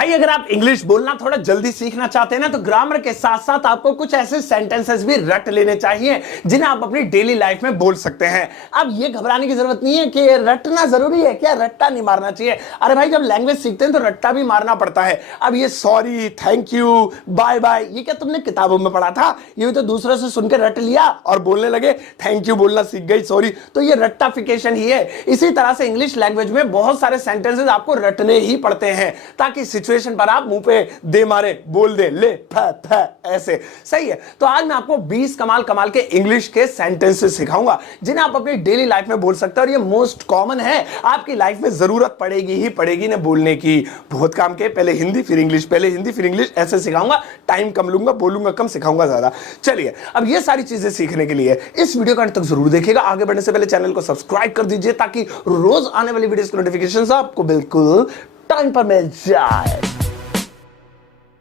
भाई अगर आप इंग्लिश बोलना थोड़ा जल्दी सीखना चाहते हैं ना, तो ग्रामर के साथ साथ आपको कुछ ऐसे सेंटेंसेस भी रट लेने चाहिए जिन्हें आप अपनी डेली लाइफ में बोल सकते हैं। अब ये घबराने की जरूरत नहीं है कि रटना जरूरी है क्या, रट्टा नहीं मारना चाहिए। अरे भाई जब लैंग्वेज सीखते हैं तो रट्टा भी मारना पड़ता है। अब ये sorry, thank you, bye bye, ये क्या तुमने किताबों में पढ़ा था? ये तो दूसरों से सुनकर रट लिया और बोलने लगे, थैंक यू बोलना सीख गई, सॉरी। तो ये रट्टाफिकेशन ही है। इसी तरह से इंग्लिश लैंग्वेज में बहुत सारे सेंटेंसेस आपको रटने ही पड़ते हैं ताकि सिचुएशन पर आप मुंह पे दे मारे बोल दे, ले ऐसे। सही है। तो आज मैं आपको 20 कमाल कमाल के इंग्लिश के सेंटेंसेस सिखाऊंगा जिन्हें आप अपनी डेली लाइफ में बोल सकते हैं, और ये मोस्ट कॉमन है, आपकी लाइफ में जरूरत पड़ेगी ही पड़ेगी ना बोलने की। बहुत काम के, पहले हिंदी फिर इंग्लिश, पहले हिंदी फिर इंग्लिश, ऐसे सिखाऊंगा। टाइम कम लूंगा, बोलूंगा कम, सिखाऊंगा ज्यादा। चलिए अब ये सारी चीजें सीखने के लिए इस वीडियो का अंत तक जरूर देखिएगा। आगे बढ़ने से पहले चैनल को सब्सक्राइब कर दीजिए ताकि रोज आने वाली वीडियोस की नोटिफिकेशन आपको बिल्कुल टाइम पर मिल जाए।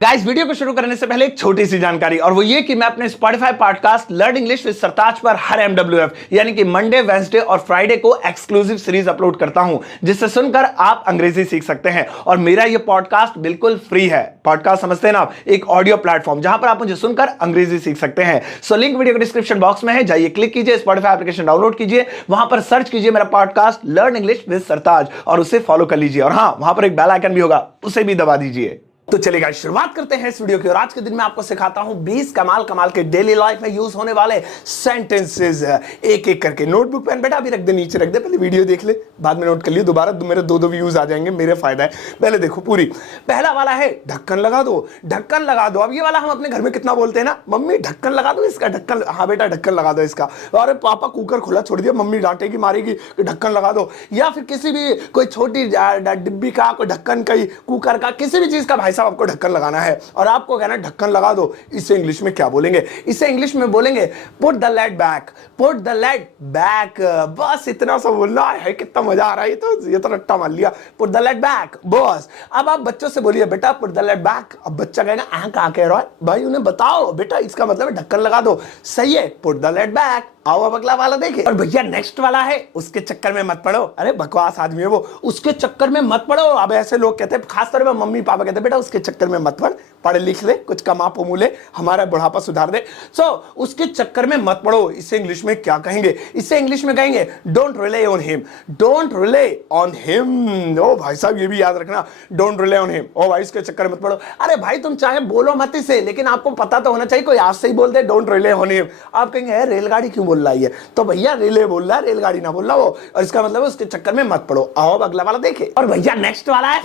गाइस वीडियो को शुरू करने से पहले एक छोटी सी जानकारी, और वो ये कि मैं अपने Spotify podcast learn English with Sartaj पर हर MWF यानी कि मंडे, वेंसडे और फ्राइडे को एक्सक्लूसिव सीरीज अपलोड करता हूं, जिससे सुनकर आप अंग्रेजी सीख सकते हैं। और मेरा ये पॉडकास्ट बिल्कुल फ्री है। पॉडकास्ट समझते हैं ना आप, एक ऑडियो प्लेटफॉर्म जहां पर आप मुझे सुनकर अंग्रेजी सीख सकते हैं। सो लिंक वीडियो के डिस्क्रिप्शन बॉक्स में है, जाइए क्लिक कीजिए, स्पॉटिफाई एप्लीकेशन डाउनलोड कीजिए, वहां पर सर्च कीजिए मेरा पॉडकास्ट लर्न इंग्लिश विद सरताज और उसे फॉलो कर लीजिए। और हां, वहां पर एक बेल आइकन भी होगा, उसे भी दबा दीजिए। तो चलिए शुरुआत करते हैं इस वीडियो की। और आज के दिन मैं आपको सिखाता हूं 20 कमाल कमाल के डेली लाइफ में यूज होने वाले सेंटेंसेस, एक एक करके। नोटबुक पेन बेटा अभी रख दे, नीचे रख दे, पहले वीडियो देख ले, बाद में नोट कर लियो दोबारा, मेरे दो व्यूज आ जाएंगे, मेरे फायदा है। पहले देखो पूरी। पहला वाला है ढक्कन लगा दो, ढक्कन लगा दो। अब ये वाला हम अपने घर में कितना बोलते हैं ना, मम्मी ढक्कन लगा दो इसका, ढक्कन, हाँ बेटा ढक्कन लगा दो इसका। अरे पापा कुकर खुला छोड़ दिया, मम्मी डांटेगी मारेगी, ढक्कन लगा दो। या फिर किसी भी कोई छोटी डिब्बी का, कोई ढक्कन का, कुकर का, किसी भी चीज का भाई साहब आपको ढक्कन लगाना है और आपको कहना ढक्कन लगा दो। इसे इंग्लिश में क्या बोलेंगे? इसे इंग्लिश में बोलेंगे put the laid back, put the laid back. बस इतना सा बोलना है, कितना मजा आ रहा है। ये तो रट्टा मान लिया, put the laid back boss. अब आप बच्चों से बोलिए बेटा पुट द लेड बैक। अब बच्चा कहेगा कहां कह रहा है भाई, उन्हें बताओ बेटा इसका मतलब है ढक्कन लगा दो। सही है, पुट द लेड बैक। आओ अब अगला वाला देखें। और भैया नेक्स्ट वाला है, उसके चक्कर में मत पड़ो। अरे बकवास आदमी है वो, उसके चक्कर में मत पड़ो। अब ऐसे लोग कहते हैं, खासतौर पर मम्मी पापा कहते हैं, बेटा उसके चक्कर में मत पड़, पढ़ लिख ले, कुछ कमा पमूले, हमारा बुढ़ापा सुधार दे। सो उसके चक्कर में मत पड़ो। इसे इंग्लिश में क्या कहेंगे? इसे इंग्लिश में कहेंगे don't rely on him, don't rely on him. ओ भाई साहब ये भी याद रखना, डोंट रिले ऑन हिम। ओ भाई इसके चक्कर में मत पड़ो। अरे भाई तुम चाहे बोलो मत इसे, लेकिन आपको पता तो होना चाहिए, कोई आपसे ही बोल they don't rely on him, आप कहेंगे रेलगाड़ी क्यों बोल रहा है? तो भैया रिले बोल रहा है, रेलगाड़ी ना बोल रहा वो, और इसका मतलब है उसके चक्कर में मत पड़ो। आओ अब अगला वाला देखे। और भैया नेक्स्ट वाला है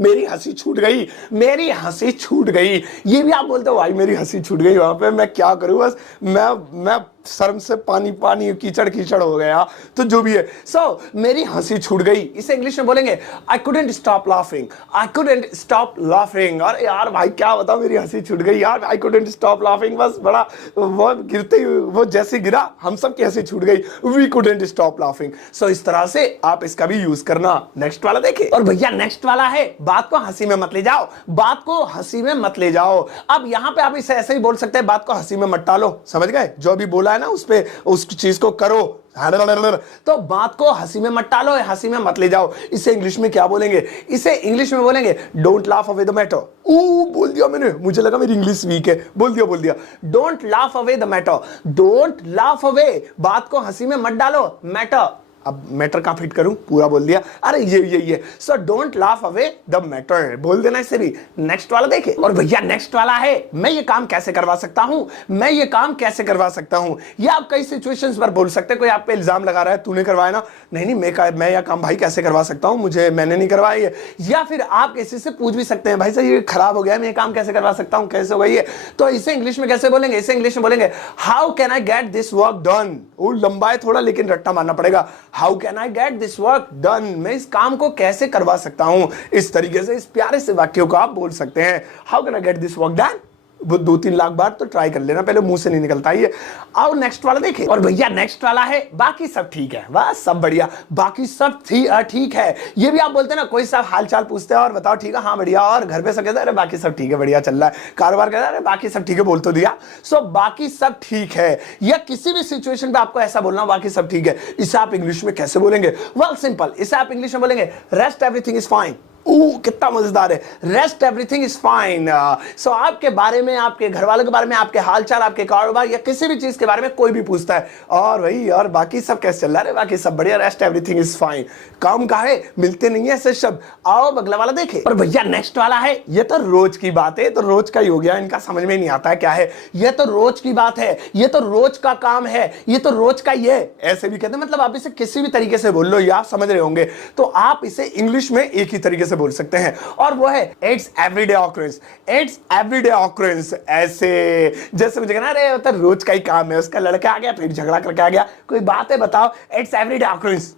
मेरी हंसी छूट गई, मेरी हंसी छूट गई। ये भी आप बोलते हो भाई मेरी हंसी छूट गई, वहां पे मैं क्या करूं, बस मैं शर्म से पानी पानी कीचड़ कीचड़ हो गया। तो जो भी है, सो मेरी हंसी छूट गई। इसे इंग्लिश में बोलेंगे I couldn't stop laughing, I couldn't stop laughing. और यार भाई क्या बताओ, मेरी हंसी छूट गई यार, आई कुडंट स्टॉप लाफिंग। बस बड़ा वो गिरते ही वो जैसे गिरा, हम सब की हंसी छूट गई, वी कुडंट स्टॉप लाफिंग। सो इस तरह से आप इसका भी यूज करना। नेक्स्ट वाला देखें। और भैया नेक्स्ट वाला है बात को हंसी में मत ले जाओ, बात को हंसी में मत ले जाओ। अब यहां पे आप इसे ऐसे ही बोल सकते हैं, बात को हंसी में मत टालो। समझ गए? जो अभी बोला है ना उस पे, उस चीज को करो। तो बात को हंसी में मत टालो, हंसी में मत ले जाओ। इसे इंग्लिश में क्या बोलेंगे? इसे इंग्लिश में बोलेंगे don't laugh away the matter. बोल दिया मैंने, मुझे लगा मेरी इंग्लिश वीक है, बोल दिया। Don't laugh away the matter, don't laugh away, बात को हंसी में मत डालो, मैटर। अब मैटर का फिट करूं, पूरा बोल दिया। अरे ये so don't laugh away the matter, बोल देना इसे भी। नेक्स्ट वाला देखे। और भैया नेक्स्ट वाला है मैं ये काम कैसे करवा सकता हूं, मैं ये काम कैसे करवा सकता हूं। ये आप कई सिचुएशंस पर बोल सकते हैं। कोई आप पे इल्जाम लगा रहा है, तूने करवाया ना, नहीं मैं यह काम भाई कैसे करवा सकता हूं, मैंने नहीं करवाया। या फिर आप किसी से पूछ भी सकते हैं, भाई साहब ये खराब हो गया, मैं ये काम कैसे करवा सकता हूं, कैसे हो गई है। तो इसे इंग्लिश में कैसे बोलेंगे? इसे इंग्लिश में बोलेंगे how can I get this work done. वो लंबा है थोड़ा, लेकिन रट्टा मारना पड़ेगा। How can I get this work done, मैं इस काम को कैसे करवा सकता हूं। इस तरीके से, इस प्यारे से वाक्यों को आप बोल सकते हैं। How can I get this work done. वो 2-3 लाख बार तो ट्राई कर लेना, पहले मुंह से नहीं निकलता ये। आओ नेक्स्ट वाला देखें। और भैया नेक्स्ट वाला है बाकी सब ठीक है, बस सब बढ़िया, बाकी सब ठीक है। ये भी आप बोलते हैं ना, कोई सब हाल चाल पूछते हैं और बताओ ठीक है, हाँ बढ़िया, और घर पे सब कहते हैं अरे बाकी सब ठीक है, बढ़िया चल रहा है, कारोबार कहता है अरे बाकी सब ठीक है, बोल तो दिया। सो बाकी सब ठीक है, या किसी भी सिचुएशन पे आपको ऐसा बोलना बाकी सब ठीक है। इसे आप इंग्लिश में कैसे बोलेंगे? वेल सिंपल, इसे आप इंग्लिश में बोलेंगे रेस्ट एवरीथिंग इज फाइन, कितना मजेदार है, रेस्ट एवरीथिंग इज फाइन। सो आपके बारे में, आपके घर वालों के बारे में, आपके हालचाल, आपके कारोबार या किसी भी चीज के बारे में कोई भी पूछता है, और भाई और बाकी सब कैसे चल रहा है, बाकी सब बढ़िया, रेस्ट एवरीथिंग इज फाइन। काम कहा है, मिलते नहीं है ऐसे शब्द। आओ अगला वाला देखे। और भैया नेक्स्ट वाला है, ये तो रोज की बात है, तो रोज का ही हो गया, इनका समझ में नहीं आता है क्या है। ये तो रोज की बात है, ये तो रोज का काम है, ये तो रोज का ही है, ऐसे भी कहते हैं। मतलब आप इसे किसी भी तरीके से बोल लो, ये आप समझ रहे होंगे। तो आप इसे इंग्लिश में एक ही तरीके से बोल सकते हैं, और वो है it's everyday occurrence. It's everyday occurrence, ऐसे जैसे मुझे कहना, अरे तो रोज का ही काम है, उसका लड़का आ गया फिर झगड़ा करके आ गया, कोई बात है बताओ, इट्स एवरीडे ऑकरेंस।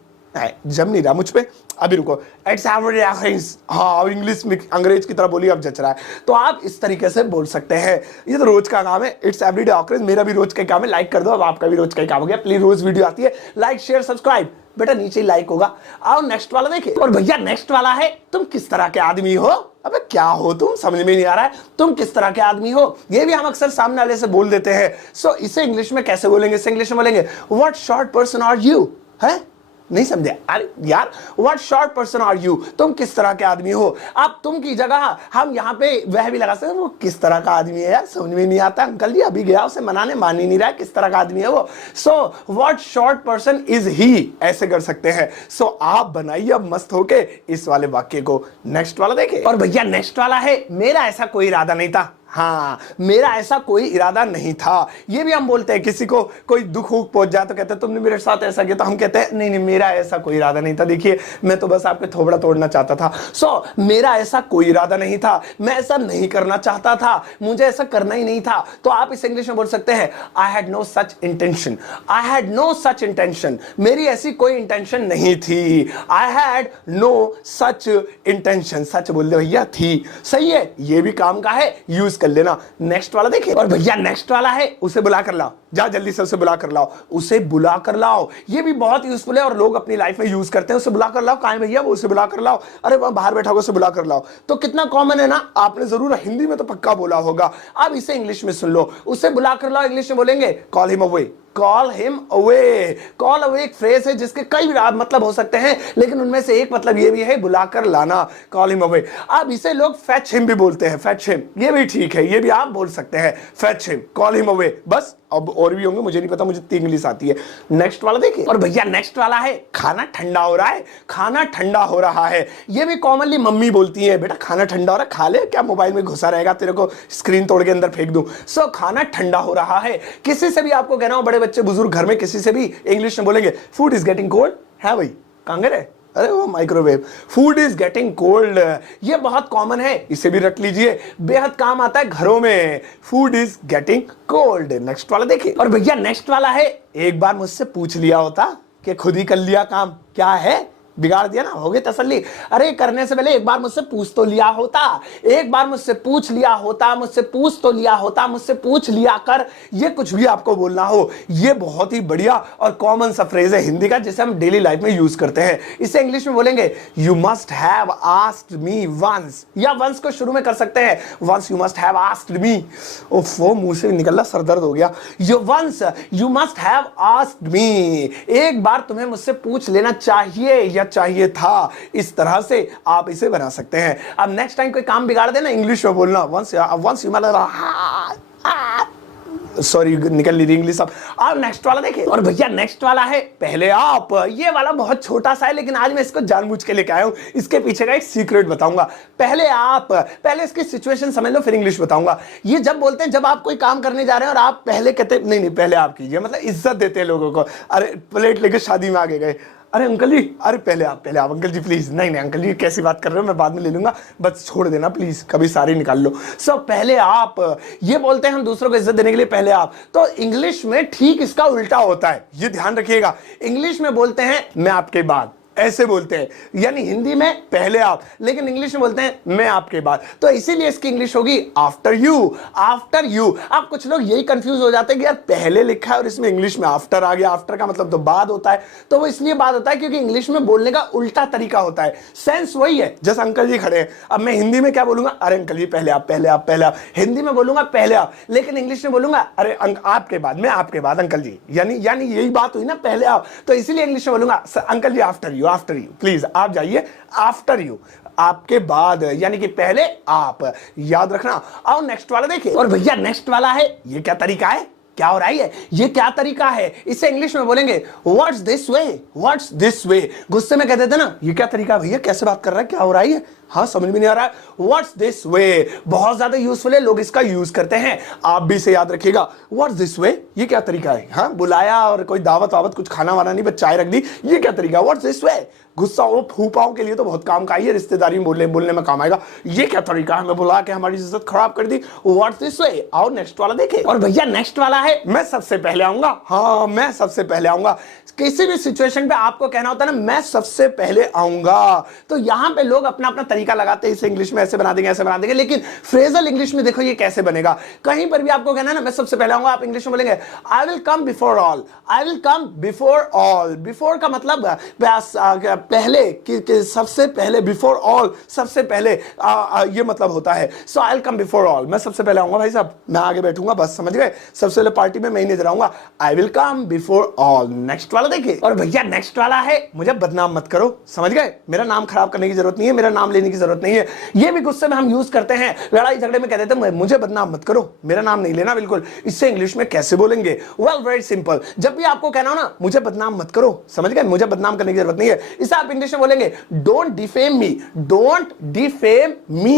जम नहीं रहा मुझ पे, अभी रुको, इट्स एवरीडे ऑकरेंस। हाँ, इंग्लिश में अंग्रेज की तरह बोली, अब जच रहा है। तो आप इस तरीके से बोल सकते हैं, ये तो रोज का काम है, इट्स एवरीडे ऑकरेंस। मेरा भी रोज का काम है, लाइक कर दो, अब आपका भी रोज का ही काम हो गया। प्लीज, रोज वीडियो आती है, लाइक शेयर सब्सक्राइब, बेटा नीचे ही लाइक होगा। आओ नेक्स्ट वाला देखिए। और भैया नेक्स्ट वाला है, तुम किस तरह के आदमी हो। अबे क्या हो तुम, समझ में नहीं आ रहा है, तुम किस तरह के आदमी हो। ये भी हम अक्सर सामने वाले से बोल देते हैं। सो इसे इंग्लिश में कैसे बोलेंगे, इसे इंग्लिश में बोलेंगे what short person are you. है, नहीं समझे, अरे यार, what short person are you, तुम किस तरह के आदमी हो। अब तुम की जगह हम यहाँ पे वह भी लगा सकते हैं, वो किस तरह का आदमी है यार, समझ में नहीं आता। अंकल जी अभी गया, उसे मनाने, मान ही नहीं रहा है, किस तरह का आदमी है वो। So what short person is he, ऐसे कर सकते हैं। सो आप बनाइए अब मस्त होके इस वाले वाक्य को। नेक्स्ट वाला देखे। और भैया नेक्स्ट वाला है, मेरा ऐसा कोई इरादा नहीं था। हाँ, मेरा ऐसा कोई इरादा नहीं था। ये भी हम बोलते हैं, किसी को कोई दुख पहुंच जाए तो कहते हैं तुमने मेरे साथ ऐसा किया, तो हम कहते हैं नहीं नहीं, मेरा ऐसा कोई इरादा नहीं था, देखिए मैं तो बस आपके थोबड़ा तोड़ना चाहता था। सो मेरा ऐसा कोई इरादा नहीं था, मैं ऐसा नहीं करना चाहता था, मुझे ऐसा करना ही नहीं था। तो आप इस इंग्लिश में बोल सकते हैं I had no such intention. I had no such intention, मेरी ऐसी कोई इंटेंशन नहीं थी। I had no such intention, सच बोल दे भैया, थी, सही है, ये भी काम का है, यूज कर लेना। नेक्स्ट वाला देखिए। और भैया नेक्स्ट वाला है, उसे बुला कर लाओ, जा जल्दी से उसे बुला कर लाओ, उसे बुला कर लाओ। ये भी बहुत यूजफुल है और लोग अपनी लाइफ में यूज करते हैं। उसे बुला कर लाओ, कहां है भैया, वो उसे बुला कर लाओ, अरे वहां बाहर बैठा होगा, उसे बुला कर लाओ। तो कितना कॉमन है ना, आपने जरूर हिंदी में तो पक्का बोला होगा। अब इसे इंग्लिश में सुन लो, उसे बुला कर लाओ इंग्लिश में बोलेंगे call him away. Call him away, call away एक फ्रेज है जिसके कई मतलब हो सकते हैं, लेकिन उनमें से एक मतलब ये भी है बुलाकर लाना, कॉल हिम अवे। अब इसे लोग फेच हिम भी बोलते हैं, फेच हिम, ये भी ठीक है, ये भी आप बोल सकते हैं, fetch him, call him away. बस अब और भी होंगे, मुझे नहीं पता, मुझे इतनी इंग्लिश आती है। नेक्स्ट वाला देखिए। और भैया नेक्स्ट वाला है, खाना ठंडा हो रहा है। खाना ठंडा हो रहा है, ये भी कॉमनली मम्मी बोलती है, बेटा खाना ठंडा हो रहा है, खा ले, क्या मोबाइल में घुसा रहेगा, तेरे को स्क्रीन तोड़ के अंदर फेंक दूं। सो खाना ठंडा हो रहा है। किसी से भी आपको कहना हो, बड़े बच्चे बुजुर्ग घर में किसी से भी इंग्लिश में बोलेंगे फूड इज गेटिंग कोल्ड। है भाई, कांगर है, अरे वो microwave, food is getting cold, ये बहुत कॉमन है, इसे भी रट लीजिए, बेहद काम आता है घरों में, food is getting cold. Next वाला देखिए। और भैया नेक्स्ट वाला है, एक बार मुझसे पूछ लिया होता कि खुद ही कर लिया काम। क्या है, बिगाड़ दिया ना, हो गई तसल्ली। अरे करने से पहले एक बार मुझसे पूछ तो लिया होता, एक बार मुझसे पूछ लिया होता, मुझसे पूछ तो लिया होता, मुझसे पूछ लिया कर, ये कुछ भी आपको बोलना हो, ये बहुत ही बढ़िया और कॉमन सा फ्रेज है हिंदी का, जिसे हम डेली लाइफ में यूज करते हैं। इसे इंग्लिश में बोलेंगे you must have asked me once, या वंस को शुरू में कर सकते हैं, once you must have asked me. ओफो, मुंह से निकल रहा, सर दर्द हो गया। You once you must have asked me, एक बार तुम्हें मुझसे पूछ लेना चाहिए या चाहिए था, इस तरह से आप इसे बना सकते हैं। अब नेक्स्ट टाइम कोई काम बिगाड़ देना, इंग्लिश में बोलना, वंस यू सॉरी निकल ली इंग्लिश। अब नेक्स्ट वाला देखिए। और भैया नेक्स्ट वाला है, पहले आप, ये वाला बहुत छोटा सा है, लेकिन आज मैं इसको जानबूझ के लेके आया हूं, इसके पीछे का एक सीक्रेट बताऊंगा। पहले आप, पहले इसकी सिचुएशन समझ लो, फिर इंग्लिश बताऊंगा। ये जब बोलते हैं, जब आप कोई काम करने जा रहे हैं और आप पहले कहते नहीं नहीं पहले आप कीजिए, मतलब इज्जत देते हैं लोगों को। अरे प्लेट लेके शादी में आगे गए, अरे अंकल जी, अरे पहले आप अंकल जी प्लीज, नहीं नहीं अंकल जी कैसी बात कर रहे हो, मैं बाद में ले लूंगा, बस छोड़ देना प्लीज, कभी सारी निकाल लो। सब पहले आप, ये बोलते हैं हम दूसरों को इज्जत देने के लिए पहले आप। तो इंग्लिश में ठीक इसका उल्टा होता है, ये ध्यान रखिएगा। इंग्लिश में बोलते हैं मैं आपके बाद, ऐसे बोलते हैं, यानी हिंदी में पहले आप, लेकिन इंग्लिश में बोलते हैं मैं आपके बाद। तो इसीलिए इसकी इंग्लिश होगी आफ्टर यू, आफ्टर यू। अब कुछ लोग यही कंफ्यूज हो जाते हैं कि यार पहले लिखा है और इसमें इंग्लिश में आफ्टर आ गया, आफ्टर का मतलब तो बाद होता है। तो वो इसलिए बाद होता है क्योंकि इंग्लिश में बोलने का उल्टा तरीका होता है, सेंस वही है। जैसे अंकल जी खड़े हैं, अब मैं हिंदी में क्या बोलूंगा, अरे अंकल जी पहले आप, पहले आप, पहले आप। हिंदी में बोलूंगा पहले आप, लेकिन इंग्लिश में बोलूंगा अरे आपके बाद, मैं आपके बाद अंकल जी, यानी यही बात हुई ना, पहले आप। तो इसीलिए इंग्लिश में बोलूंगा uncle ji after you, after you, please आप जाइए, आफ्टर यू। आपके बाद, यानी कि पहले आप, याद रखना। आओ नेक्स्ट वाला देखिए। और भैया नेक्स्ट वाला है, ये क्या तरीका है, क्या हो रहा है, ये क्या तरीका है, इसे इंग्लिश में बोलेंगे what's this way, what's this way. गुस्से में कहते थे ना, ये क्या तरीका है भैया, कैसे बात कर रहा है, क्या हो रहा है, हाँ समझ में नहीं आ रहा है। व्हाट्स दिस वे बहुत ज्यादा यूजफुल है, लोग इसका यूज करते हैं, आप भी इसे याद रखिएगा। व्हाट्स दिस वे, ये क्या तरीका है, हाँ बुलाया और कोई दावत वावत कुछ खाना वाना नहीं, बस चाय रख दी, ये क्या तरीका है, व्हाट्स दिस वे। गुस्सा हो फूफाओं के लिए तो बहुत काम का है, रिश्तेदारी में बोलने में काम आएगा, ये क्या तरीका है, मैं बुला के हमारी इज्जत खराब कर दी, व्हाट्स दिस वे। आओ नेक्स्ट वाला देखे। और भैया नेक्स्ट वाला है, मैं सबसे पहले आऊंगा, हाँ मैं सबसे पहले आऊंगा। किसी भी सिचुएशन पे आपको कहना होता है ना, मैं सबसे पहले आऊंगा, तो यहां पे लोग अपना अपना तरीका लगाते हैं, इसे इंग्लिश में ऐसे बना देंगे, ऐसे बना देंगे, लेकिन फ्रेजल इंग्लिश में देखो ये कैसे बनेगा। कहीं पर भी आपको कहना है ना मैं सबसे पहले आऊंगा, आप इंग्लिश में बोलेंगे आई will come before all, I will come before all. Before का मतलब पहले कि सबसे पहले, बिफोर ऑल सबसे पहले, ये मतलब होता है। So I will come before all, मैं सबसे पहले आऊंगा भाई साहब, मैं आगे बैठूंगा, बस समझ गए, सबसे पहले पार्टी में मैं ही नजर आऊंगा, आई will come before all. Next वाला देखिए। और भैया नेक्स्ट वाला है, मुझे बदनाम मत करो, समझ गए, मेरा नाम खराब करने की जरूरत नहीं है, मेरा नाम लेने की जरूरत नहीं है, ये भी गुस्से में हम यूज करते हैं, लड़ाई झगड़े में कहते थे मुझे बदनाम मत करो, मेरा नाम नहीं लेना बिल्कुल। इससे इंग्लिश में कैसे बोलेंगे, वेल वेरी सिंपल, जब भी आपको कहना हो ना मुझे बदनाम मत करो, समझ गए, मुझे बदनाम करने की जरूरत नहीं है, इसे आप इंग्लिश में बोलेंगे don't defame me, don't defame me.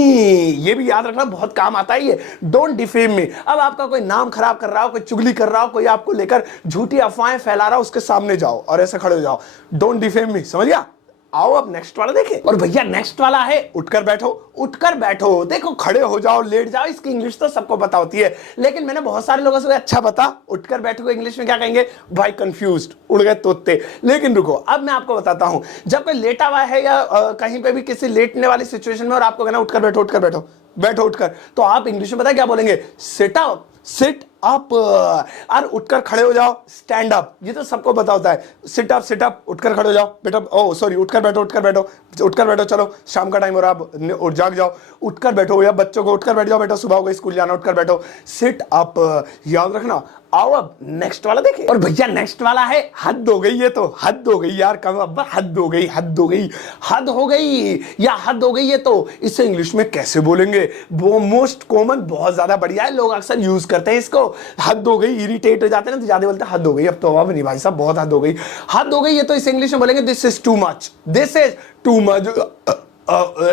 ये भी याद रखना, बहुत काम आता है ये, डोंट डिफेम मी। अब आपका कोई नाम खराब कर रहा हो, कोई चुगली कर रहा हो, कोई आपको लेकर झूठी अफवाहें फैला रहा हो, उसके सामने जाओ और ऐसे खड़े हो जाओ, डोंट डिफेम मी, समझ गया। आओ अब नेक्स्ट वाला देखें। और भैया नेक्स्ट वाला है उठकर बैठो, उठकर बैठो। देखो खड़े हो जाओ, लेट जाओ, इसकी इंग्लिश तो सबको पता होती है, लेकिन मैंने बहुत सारे लोगों से अच्छा बता, उठकर बैठो को इंग्लिश में क्या कहेंगे भाई, कंफ्यूज्ड, उड़ गए तोते। लेकिन रुको, अब मैं आपको बताता हूं, जब कोई लेटा हुआ है या कहीं पे भी किसी लेटने वाली सिचुएशन में और आपको कहना उठकर बैठो, उठकर बैठो, बैठो उठकर, तो आप इंग्लिश में पता क्या बोलेंगे, सिट अप, सिट अप। और उठकर खड़े हो जाओ, स्टैंड अप, ये तो सबको पता होता है, सिट अप, उठकर खड़े हो जाओ बेटा, ओ सॉरी उठकर बैठो, उठकर बैठो, उठकर बैठो, चलो शाम का टाइम हो रहा है, आप जाग जाओ, उठकर बैठो, या बच्चों को उठकर बैठ जाओ बेटा, सुबह हो गई स्कूल जाना, उठकर बैठो, सिट अप, याद रखना। आओ अब नेक्स्ट वाला देखिए। और भैया नेक्स्ट वाला है, हद हो गई, ये तो हद हो गई यार, कम अब्बा, हद हो गई, हद हो गई, हद हो गई या हद हो गई, ये तो इसे इंग्लिश में कैसे बोलेंगे, वो मोस्ट कॉमन, बहुत ज्यादा बढ़िया है, लोग अक्सर यूज करते हैं इसको। हद हो गई, इरिटेट हो जाते हैं ना तो ज्यादा बोलते हैं हद हो गई, अब तो अब नहीं भाई साहब, बहुत हद हो गई, हद हो गई, ये तो इसे इंग्लिश में बोलेंगे this is too much, this is too much,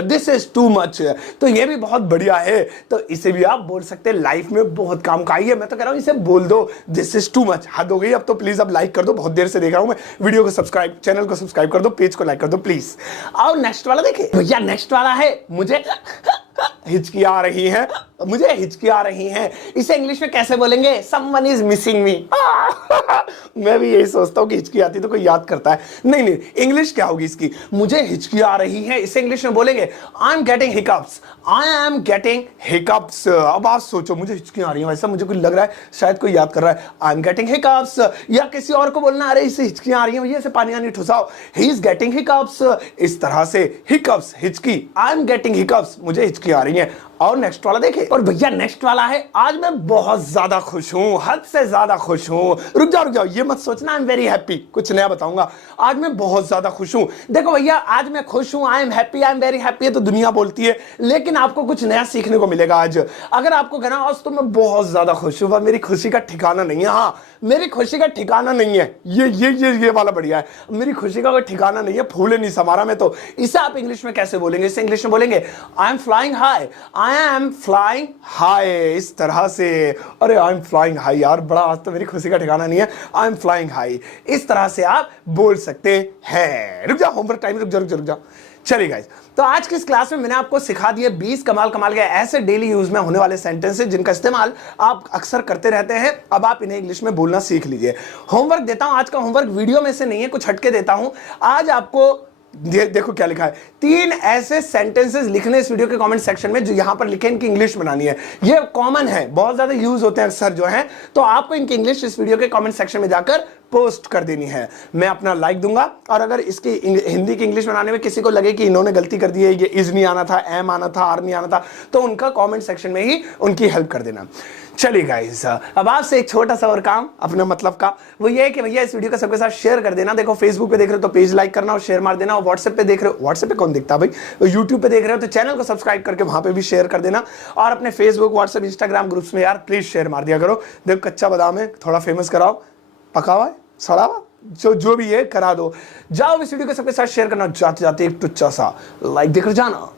this is too much. तो ये भी बहुत बढ़िया है, तो इसे भी आप बोल सकते हैं, लाइफ में बहुत काम का ही है, मैं तो कह रहा हूं इसे बोल दो, दिस इज टू मच, हद हो गई। अब तो प्लीज अब लाइक कर दो, बहुत देर से देख रहा हूं मैं, वीडियो को सब्सक्राइब, चैनल को सब्सक्राइब कर दो, पेज को लाइक कर दो प्लीज। आओ नेक्स्ट वाला देखिए। भैया नेक्स्ट वाला है, मुझे हिचकी आ रही है, मुझे हिचकी आ रही है, इसे इंग्लिश में कैसे बोलेंगे, someone is missing me। मैं भी यही सोचता हूँ कि हिचकी आती तो कोई याद करता है, नहीं नहीं, इंग्लिश क्या होगी इसकी, मुझे हिचकी आ रही है, इसे इंग्लिश में बोलेंगे I am getting hiccups, I am getting hiccups. अब आप सोचो, मुझे हिचकी आ रही है, वैसा मुझे कोई लग रहा है शायद कोई याद कर रहा है, आई एम गेटिंग हिकअप्स, या किसी और को बोलना अरे इसे हिचकी आ रही है भैया, इसे पानी आनी ठुसाओ, ही इज गेटिंग हिकअप्स, इस तरह से हिकअप्स, हिचकी, आई एम गेटिंग हिकअप्स, मुझे हिचकी आ रही है। और नेक्स्ट वाला देखें। और भैया नेक्स्ट वाला है, आज मैं बहुत ज्यादा खुश हूं, हद से ज्यादा खुश हूं। रुक जाओ, ये मत सोचना आई एम वेरी हैप्पी, कुछ नया बताऊंगा, आज मैं बहुत ज्यादा खुश हूं। देखो भैया, आज मैं खुश हूं, I am happy, I am very happy, तो दुनिया बोलती है, लेकिन आपको कुछ नया सीखने को मिलेगा आज। अगर आपको कहना आज तो मैं बहुत ज्यादा खुश हूं, मेरी खुशी का ठिकाना नहीं है, हाँ मेरी खुशी का ठिकाना नहीं है, ये वाला बढ़िया है, मेरी खुशी का कोई ठिकाना नहीं है, फूले नहीं समारा में, तो इसे आप इंग्लिश में कैसे बोलेंगे, इसे इंग्लिश में बोलेंगे I am flying high, I am flying high, इस तरह से। अरे आई एम फ्लाइंग हाई यार, बड़ा आज तो मेरी खुशी का ठिकाना नहीं है, आई एम फ्लाइंग हाई, इस तरह से आप बोल सकते हैं। रुक जाओ, होमवर्क टाइम, रुक जाओ। चलिए गाइस, तो आज की इस क्लास में मैंने आपको सिखा दिए 20 कमाल के ऐसे डेली यूज में होने वाले सेंटेंसेस जिनका इस्तेमाल आप अक्सर करते रहते हैं। अब आप इन्हें इंग्लिश में बोलना सीख लीजिए। होमवर्क देता हूं, आज का होमवर्क वीडियो में से नहीं है, कुछ हटके देता हूं। आज आपको देखो क्या लिखा है, 3 ऐसे सेंटेंसेस लिखने इस वीडियो के कमेंट सेक्शन में जो यहां पर लिखे, इनकी इंग्लिश बनानी है। ये कॉमन है, बहुत ज्यादा यूज होते हैं अक्सर जो है, तो आपको इनकी इंग्लिश इस वीडियो के कमेंट सेक्शन में जाकर पोस्ट कर देनी है, मैं अपना लाइक दूंगा। और अगर इसकी हिंदी की इंग्लिश बनाने में किसी को लगे कि इन्होंने गलती कर दी है, ये इज नहीं आना था, एम आना था, आर नहीं आना था, तो उनका कमेंट सेक्शन में ही उनकी हेल्प कर देना। चलिए गाइस, अब आपसे एक छोटा सा और काम अपने मतलब का, वो ये है कि भैया इस वीडियो को सबके साथ शेयर कर देना। देखो फेसबुक पे देख रहे हो तो पेज लाइक करना और शेयर मार देना, और व्हाट्सएप पे देख रहे हो, व्हाट्सएप पे कौन देखता भाई, यूट्यूब पे देख रहे हो तो चैनल को सब्सक्राइब करके वहां पे भी शेयर कर देना। और अपने फेसबुक, व्हाट्सएप, इंस्टाग्राम ग्रुप्स में यार प्लीज शेयर मार दिया करो। देखो कच्चा बादाम है, थोड़ा फेमस कराओ, पका हुआ है, सड़ा हुआ, जो भी है करा दो। जाओ इस वीडियो को सबके साथ शेयर करना, जाते जाते एक टुच्चा सा लाइक देकर जाना।